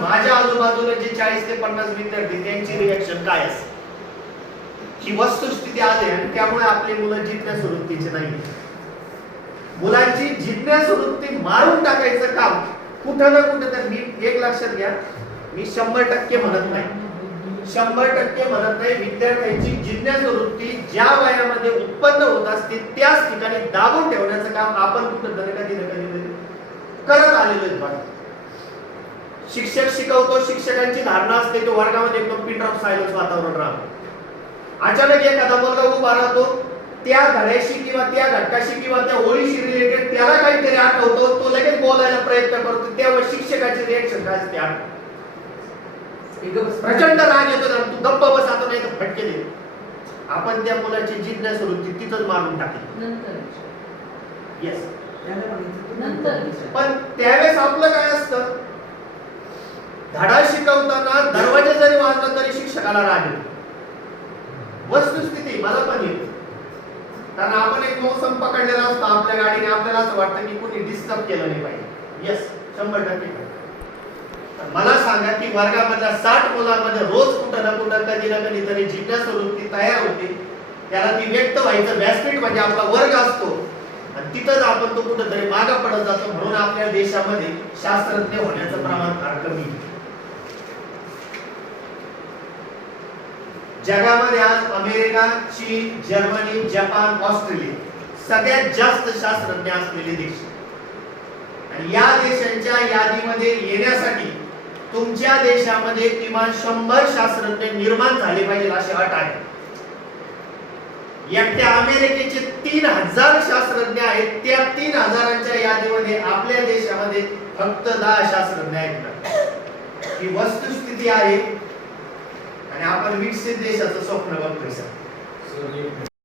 माझ्या आजूबाजूला जे चाळीस ते पन्नास विद्यार्थी त्यांची रिएक्शन काय असेल? ही वस्तुस्थिती आली आणि त्यामुळे आपली मुलं जिज्ञास वृत्तीचे नाही मुलांची जिज्ञास वृत्ती मारून टाकायचं काम कुठं ना कुठं तर मी एक लक्षात घ्या मी शंभर टक्के म्हणत नाही. शंभर टक्के म्हणत नाही विद्यार्थ्यांची जिज्ञास वृत्ती ज्या वयामध्ये उत्पन्न होत असते त्याच ठिकाणी दाबून ठेवण्याचं काम आपण कुठं तरी कधी ना कधी करत आलेलो आहे. शिक्षक शिकवतो शिक्षकांची धारणा असते तो वर्गामध्ये एकदम पिन ऑफ सायलन्स वातावरण राहतो. अचानक एखादा मुलगा उभा राहतो त्या धड्याशी किंवा त्या घटकाशी किंवा त्या ओळीशी रिलेटेड त्याला काहीतरी आठवतो तो लगेच बोलायला प्रयत्न करतो तेव्हा शिक्षकाची रिएक्शन काय असते? प्रचंड राग येतो ना तू गप्प बस आता नाही तर फटके दे आपण त्या मुलाची जिज्ञास वृत्ती तिथंच मारून टाकली. नंतर. येस नंतर. पण त्यावेळेस आपलं काय असतं? धडा शिकवताना दरवाजा जरी वाजला तरी शिक्षकाला राग येतो. वस्तुस्थिती मला पण येते. कारण आपण एक मौसम पकडलेला असतो आपल्या गाडीने आपल्याला असं वाटतं की कोणी डिस्टर्ब केलं नाही पाहिजे. येस शंभर टक्के. मला सांगा की वर्गामधल्या साठ मुलांमध्ये रोज कुठं ना कुठं कधी ना कधी तरी जिज्ञास वृत्ती तयार होते. त्याला ती व्यक्त व्हायचं व्यासपीठ म्हणजे आपला वर्ग असतो. आणि तिथंच आपण तो कुठंतरी मागं पडत जातो म्हणून आपल्या देशामध्ये शास्त्रज्ञ होण्याचं प्रमाण फार कमी जगामध्ये आज अमेरिका चीन जर्मनी जपान ऑस्ट्रेलिया सगळ्यात जास्त शास्त्रज्ञ असलेले देश आणि या देशांच्या यादीमध्ये येण्यासाठी तुमच्या देशामध्ये किमान शंभर शास्त्रज्ञ निर्माण झाले पाहिजे अशी अट आहे. एकट्या अमेरिकेचे तीन हजार शास्त्रज्ञ आहेत. त्या तीन हजारांच्या यादीमध्ये आपल्या देशामध्ये फक्त दहा शास्त्रज्ञ आहेत. ही वस्तुस्थिती आहे आणि आपण विकसित देशाचं स्वप्न बघतोय सर.